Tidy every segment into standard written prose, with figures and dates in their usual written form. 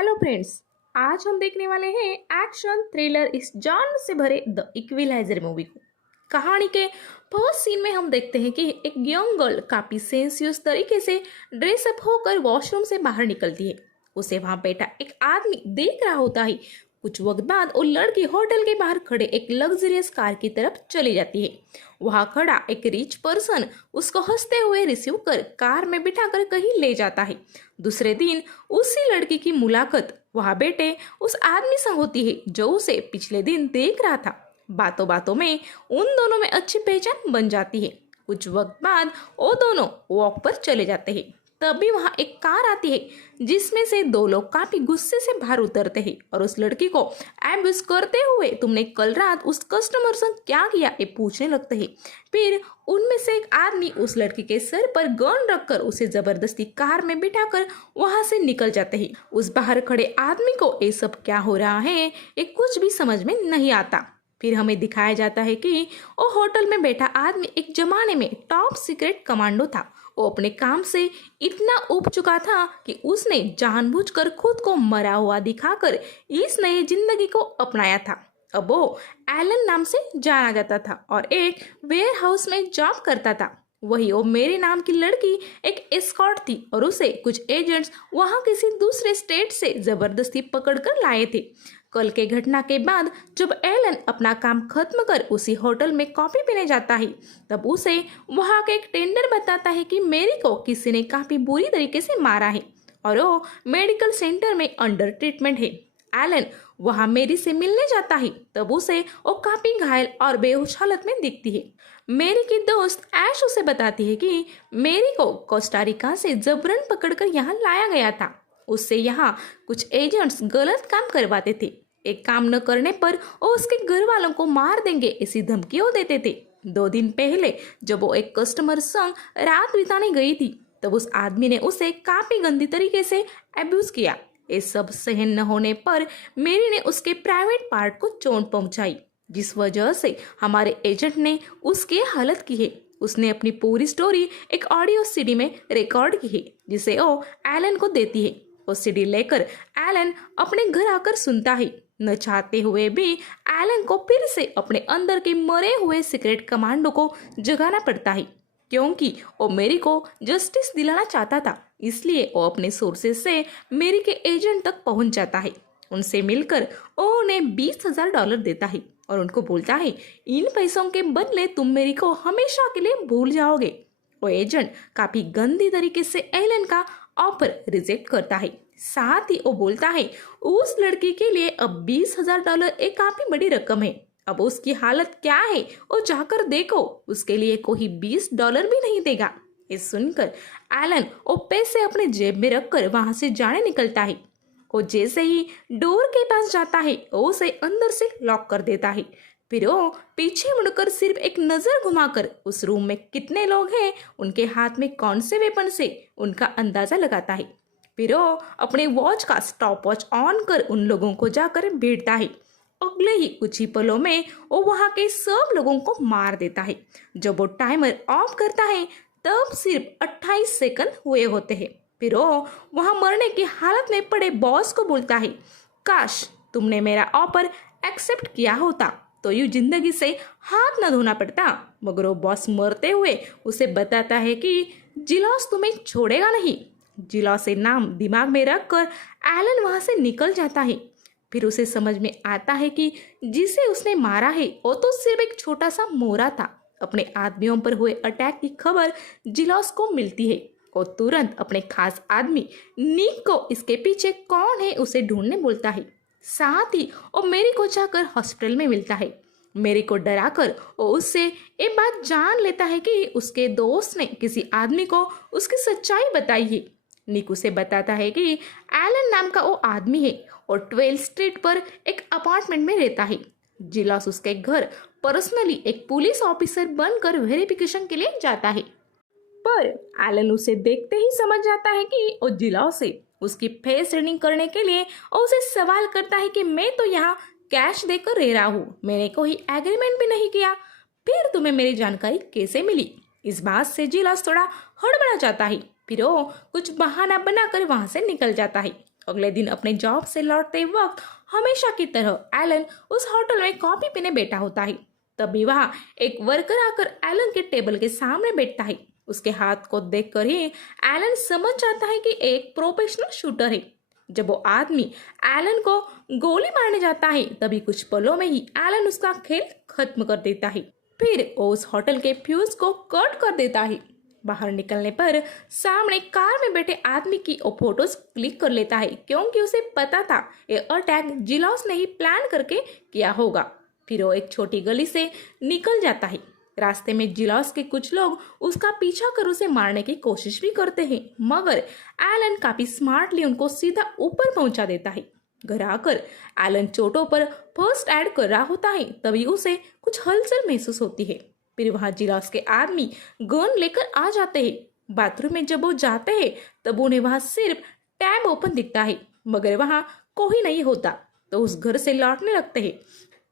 Hello friends. आज हम देखने वाले हैं एक्शन थ्रिलर इस जॉनर से भरे द इक्विलाइजर मूवी को। कहानी के फर्स्ट सीन में हम देखते हैं कि एक यंग गर्ल काफी सेंसियस तरीके से ड्रेसअप होकर वॉशरूम से बाहर निकलती है। उसे वहां बैठा एक आदमी देख रहा होता है। कुछ वक्त बाद वो लड़की होटल के बाहर खड़े एक लग्जरियस कार की तरफ चली जाती है। वहां खड़ा एक रिच पर्सन उसको हंसते हुए रिसीव कर कार में बिठाकर कहीं ले जाता है। दूसरे दिन उसी लड़की की मुलाकात वहां बैठे उस आदमी से होती है जो उसे पिछले दिन देख रहा था। बातों बातों में उन दोनों में अच्छी पहचान बन जाती है। कुछ वक्त बाद वो दोनों वॉक पर चले जाते हैं। तभी वहां एक कार आती है जिसमें से दो लोग काफी गुस्से से बाहर उतरते हैं और उस लड़की को एब्यूज करते हुए तुमने कल रात उस कस्टमर से क्या किया ये पूछने लगते हैं। फिर उनमें से एक आदमी उस लड़की के सर पर गन रखकर उसे जबरदस्ती कार में बिठाकर वहां से निकल जाते हैं। उस बाहर खड़े आदमी को ये सब क्या हो रहा है ये कुछ भी समझ में नहीं आता। फिर हमें दिखाया जाता है कि वो होटल में बैठा आदमी एक जमाने में टॉप सीक्रेट कमांडो था। वो अपने काम से इतना ऊब चुका था कि उसने जानबूझकर खुद को मरा हुआ दिखाकर इस नई जिंदगी को अपनाया था। अब वो एलन नाम से जाना जाता था और एक वेयर हाउस में जॉब करता था। वही वो मेरे नाम की लड़की एक एस्कॉर्ट थी और उसे कुछ एजेंट्स वहां किसी दूसरे स्टेट से जबरदस्ती पकड़कर लाए थे। कल के घटना के बाद जब एलन अपना काम खत्म कर उसी होटल में कॉफी पीने जाता है तब उसे वहां का एक टेंडर बताता है कि मेरी को किसी ने काफी बुरी तरीके से मारा है और वो मेडिकल सेंटर में अंडर ट्रीटमेंट है। एलन वहां मेरी से मिलने जाता है तब उसे वो काफी घायल और बेहोश हालत में दिखती है। मेरी की दोस्त ऐश उसे बताती है कि मेरी को कोस्टारिका से जबरन पकड़कर यहाँ लाया गया था। उससे यहाँ कुछ एजेंट्स गलत काम करवाते थे। एक काम न करने पर वो उसके घर वालों को मार देंगे ऐसी धमकियां देते थे। 2 दिन पहले जब वो एक कस्टमर संग रात बिताने गई थी तब उस आदमी ने उसे काफी गंदी तरीके से अब्यूज किया। ये सब सहन न होने पर मेरी ने उसके प्राइवेट पार्ट को चोट पहुंचाई जिस वजह से हमारे एजेंट ने उसकी हालत की है। उसने अपनी पूरी स्टोरी एक ऑडियो सीडी में रिकॉर्ड की है जिसे वो एलन को देती है। वो सीडी लेकर एलन अपने घर आकर सुनता है। न चाहते हुए भी एलन को फिर से अपने अंदर के मरे हुए सीक्रेट कमांडो को जगाना पड़ता है क्योंकि वो मेरी को जस्टिस दिलाना चाहता था। इसलिए वो अपने सोर्सेज से मेरी के एजेंट तक पहुंच जाता है। उनसे मिलकर वो उन्हें $20,000 देता है और उनको बोलता है इन पैसों के बदले तुम मेरी को हमेशा के लिए भूल जाओगे। वो एजेंट काफी गंदी तरीके से एलन का ऑफर रिजेक्ट करता है। साथ ही वो बोलता है उस लड़की के लिए अब $20,000 एक काफी बड़ी रकम है। अब उसकी हालत क्या है वो जाकर देखो, उसके लिए कोई $20 भी नहीं देगा। ये सुनकर एलन वो पैसे अपने जेब में रखकर वहां से जाने निकलता है। वो जैसे ही डोर के पास जाता है वो उसे अंदर से लॉक कर देता है। फिर वो पीछे मुड़कर सिर्फ एक नजर घुमाकर उस रूम में कितने लोग हैं, उनके हाथ में कौन से वेपन से उनका अंदाजा लगाता है। फिर वो अपने वॉच का स्टॉप वॉच ऑन कर उन लोगों को जाकर भेजता है। अगले ही कुछ ही पलों में वो वहां के सब लोगों को मार देता है। जब वो टाइमर ऑफ करता है तब सिर्फ 28 सेकंड हुए होते हैं। फिर वो वहां मरने की हालत में पड़े बॉस को बोलता है काश तुमने मेरा ऑफर एक्सेप्ट किया होता तो यूं जिंदगी से हाथ न धोना पड़ता। मगर वो बॉस मरते हुए उसे बताता है कि जिलॉस तुम्हें छोड़ेगा नहीं। जिलॉस से नाम दिमाग में रखकर एलन वहां से निकल जाता है। फिर उसे समझ में आता है कि जिसे उसने मारा है वो तो सिर्फ एक छोटा सा मोरा था। अपने आदमियों पर हुए अटैक की खबर जिलॉस को मिलती है। वो तुरंत अपने खास आदमी निक को इसके पीछे कौन है उसे ढूंढने बोलता है। साथ ही वो मेरी को जाकर हॉस्पिटल में मिलता है। मेरी को डराकर वो उससे ये बात जान लेता है कि उसके दोस्त ने किसी आदमी को उसकी सच्चाई बताई है। निक उसे बताता है कि एलन नाम का वो आदमी है और 12 स्ट्रीट पर एक अपार्टमेंट में रहता है। जिलास उसके घर पर्सनली एक पुलिस ऑफिसर बनकर वेरिफिकेशन के लिए जाता है। पर एलन उसे देखते ही समझ जाता है कि वो जिलास है। उसकी फेस रीडिंग करने के लिए वो उसे सवाल करता है कि मैं तो यहाँ कैश देकर रह रहा हूँ, मैंने कोई एग्रीमेंट भी नहीं किया, फिर तुम्हें मेरी जानकारी कैसे मिली। इस बात से जिलास थोड़ा हड़बड़ा जाता है। फिर वो कुछ बहाना बनाकर वहां से निकल जाता है अगले दिन अपने जॉब से लौटते वक्त हमेशा की तरह एलन उस होटल में कॉफी पीने बैठा होता है। तभी वहाँ एक वर्कर आकर एलन के टेबल के सामने बैठता है। उसके हाथ को देखकर ही एलन समझ जाता है कि एक प्रोफेशनल शूटर है। जब वो आदमी एलन को गोली मारने जाता है तभी कुछ पलों में ही एलन उसका खेल खत्म कर देता है। फिर वो उस होटल के फ्यूज को कट कर देता है। बाहर निकलने पर सामने कार में बैठे आदमी की वो फोटोज क्लिक कर लेता है, क्योंकि उसे पता था ये अटैक जिलॉस ने ही प्लान करके किया होगा। फिर वो एक छोटी गली से निकल जाता है। रास्ते में जिलॉस के कुछ लोग उसका पीछा कर उसे मारने की कोशिश भी करते हैं, मगर एलन काफी स्मार्टली उनको सीधा ऊपर पहुंचा देता है। घर आकर एलन चोटों पर फर्स्ट एड कर रहा होता है, तभी उसे कुछ हलचल महसूस होती है। फिर वहां जिलॉस के आदमी गन लेकर आ जाते हैं। बाथरूम में जब वो जाते हैं तब उन्हें वहां सिर्फ टैब ओपन दिखता है, मगर वहां कोई नहीं होता, तो उस घर से लौटने लगते हैं।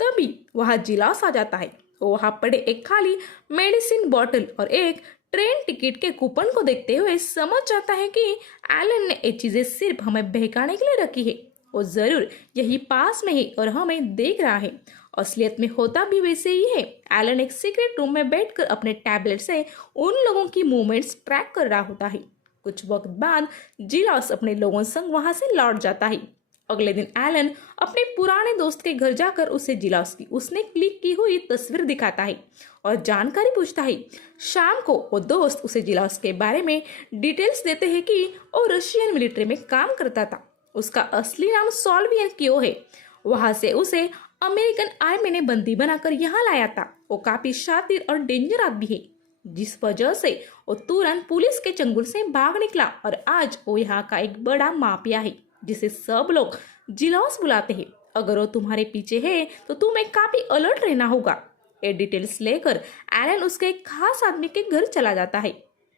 तभी वहां जिलॉस आ जाता है। वो वहां पड़े एक खाली मेडिसिन बॉटल और एक ट्रेन टिकट के कूपन को देखते हुए समझ जाता है कि एलन ने ये चीजें सिर्फ हमें बहकाने के लिए रखी है। वो जरूर यही पास में है और हमें देख रहा है। असलियत में होता भी वैसे ही है। एलन एक सीक्रेट रूम में बैठकर अपने टैबलेट से उन लोगों की मूवमेंट्स ट्रैक कर रहा होता है। कुछ वक्त बाद जिलॉस अपने लोगों संग वहां से लौट जाता है। अगले दिन एलन अपने पुराने दोस्त के घर जाकर उसे जिलॉस की उसने क्लिक की हुई तस्वीर दिखाता है और जानकारी पूछता है। शाम को वो दोस्त उसे जिलॉस के बारे में डिटेल्स देते हैं कि वो रशियन मिलिट्री में काम करता था। उसका असली नाम सोल्वियन कियो है। वहां से उसे अमेरिकन आर्मी ने बंदी बनाकर यहाँ लाया था। वो काफी शातिर और डेंजर आदमी है, जिस वजह से वो तुरंत पुलिस के चंगुल से भाग निकला और आज वो यहाँ का एक बड़ा माफिया है, जिसे सब लोग जिलॉस बुलाते हैं। अगर वो तुम्हारे पीछे है तो तुम्हें काफी अलर्ट रहना होगा। ये डिटेल्स लेकर एलन उसके एक खास आदमी के घर चला जाता है।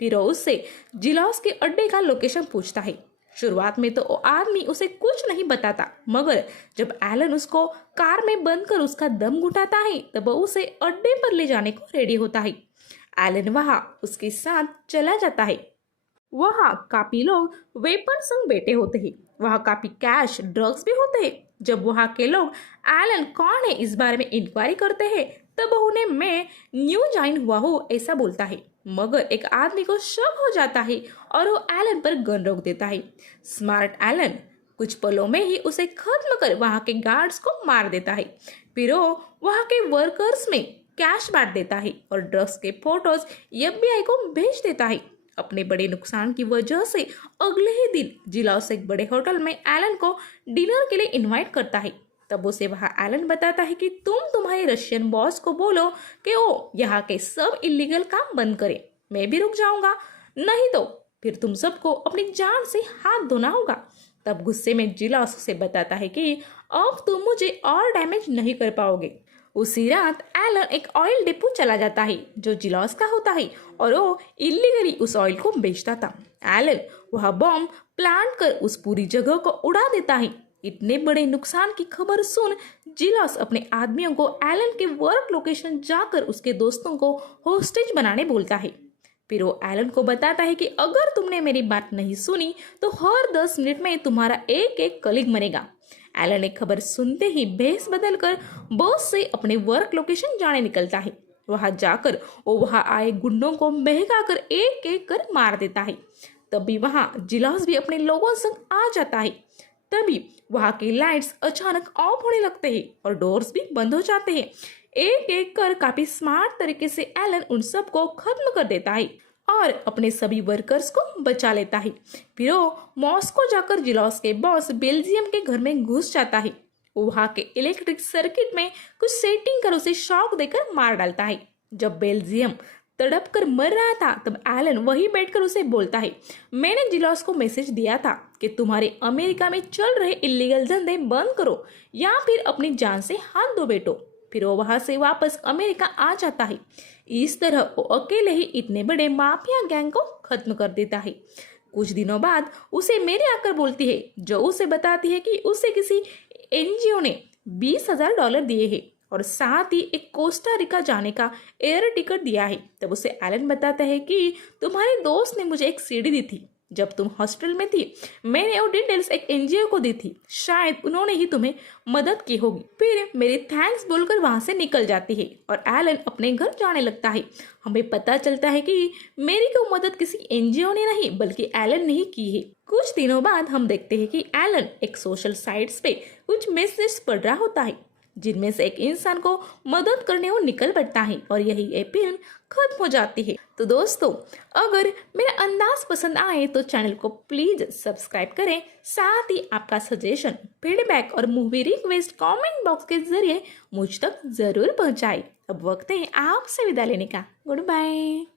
फिर वो उससे जिलॉस के अड्डे का लोकेशन पूछता है। शुरुआत में तो वो आदमी उसे कुछ नहीं बताता, मगर जब एलन उसको कार में बंद कर उसका दम घुटाता है तब वो उसे अड्डे पर ले जाने को रेडी होता है। एलन वहां उसके साथ चला जाता है। वहाँ काफी लोग वेपन संग बैठे होते हैं। वहाँ काफी कैश ड्रग्स भी होते हैं। जब वहाँ के लोग एलन कौन है इस बारे में इंक्वायरी करते हैं तब उन्हें मैं न्यू ज्वाइन हुआ हूँ ऐसा बोलता है, मगर एक आदमी को शक हो जाता है और वो एलन पर गन रोक देता है। स्मार्ट एलन कुछ पलों में ही उसे खत्म कर वहाँ के गार्ड्स को मार देता है। फिर वो वहाँ के वर्कर्स में कैश बांट देता है और ड्रग्स के फोटोज FBI को भेज देता है। अपने बड़े नुकसान की वजह से अगले ही दिन जिलॉस एक बड़े होटल में एलन को डिनर के लिए इनवाइट करता है। तब उसे वहां एलन बताता है कि तुम्हारे रशियन बॉस को बोलो कि वो यहाँ के सब इलीगल काम बंद करे। मैं भी रुक जाऊंगा, नहीं तो फिर तुम सबको अपनी जान से हाथ धोना होगा। तब गुस्से में जिलॉस उसे बताता है कि अब तुम मुझे और डैमेज नहीं कर पाओगे। उसी रात एलन एक ऑयल डिपो चला जाता है जो जिलॉस का होता है और वो इलीगली उस ऑयल को बेचता था। एलन वह बॉम्ब प्लांट कर उस पूरी जगह को उड़ा देता है। इतने बड़े नुकसान की खबर सुन जिलॉस अपने आदमियों को एलन के वर्क लोकेशन जाकर उसके दोस्तों को होस्टेज बनाने बोलता है। फिर वो एलन को बताता है कि अगर तुमने मेरी बात नहीं सुनी तो हर 10 मिनट में तुम्हारा एक एक कलीग मरेगा। एलन ने खबर सुनते ही भेस बदलकर बॉस से अपने वर्क लोकेशन जाने निकलता है। वहां जाकर वो वहां आए गुंडों को बहकाकर एक एक कर मार देता है। तभी वहां जिलॉस भी अपने लोगों संग आ जाता है। तभी वहां की लाइट्स अचानक ऑफ होने लगते हैं और डोर्स भी बंद हो जाते हैं। एक एक कर काफी स्मार्ट तरीके से एलन उन सबको खत्म कर देता है और अपने सभी वर्कर्स को बचा लेता है। फिर वो मॉस्को जाकर जिलॉस के बॉस बेल्जियम के घर में घुस जाता है। वो वहाँ के इलेक्ट्रिक सर्किट में कुछ सेटिंग कर उसे शॉक देकर मार डालता है। जब बेल्जियम तड़प कर मर रहा था तब एलन वही बैठकर उसे बोलता है, मैंने जिलॉस को मैसेज दिया था कि तुम्हारे अमेरिका में चल रहे इलीगल धंधे बंद करो या फिर अपनी जान से हाथ धो बैठो। फिर वो वहां से वापस अमेरिका आ जाता है। इस तरह वो अकेले ही इतने बड़े माफिया गैंग को खत्म कर देता है। कुछ दिनों बाद उसे मेरे आकर बोलती है, जो उसे बताती है कि उसे किसी NGO ने $20,000 दिए हैं और साथ ही एक कोस्टा रिका जाने का एयर टिकट दिया है। तब उसे एलन बताता है कि तुम्हारे दोस्त ने मुझे एक सीडी दी थी जब तुम हॉस्पिटल में थी मैंने वो डिटेल्स एक एनजीओ को दी थी, शायद उन्होंने ही तुम्हें मदद की होगी। फिर मेरी थैंक्स बोलकर वहां से निकल जाती है और एलन अपने घर जाने लगता है। हमें पता चलता है कि मेरी को मदद किसी एनजीओ ने नहीं बल्कि एलन ने ही की है। कुछ दिनों बाद हम देखते हैं कि एलन एक सोशल साइट्स पे कुछ मैसेज पढ़ रहा होता है जिनमें से एक इंसान को मदद करने वो निकल पड़ता है और यही ये फिल्म खत्म हो जाती है। तो दोस्तों, अगर मेरा अंदाज पसंद आए तो चैनल को प्लीज सब्सक्राइब करें, साथ ही आपका सजेशन, फीडबैक और मूवी रिक्वेस्ट कमेंट बॉक्स के जरिए मुझ तक जरूर पहुंचाएं। अब वक्त है आपसे विदा लेने का। Good bye.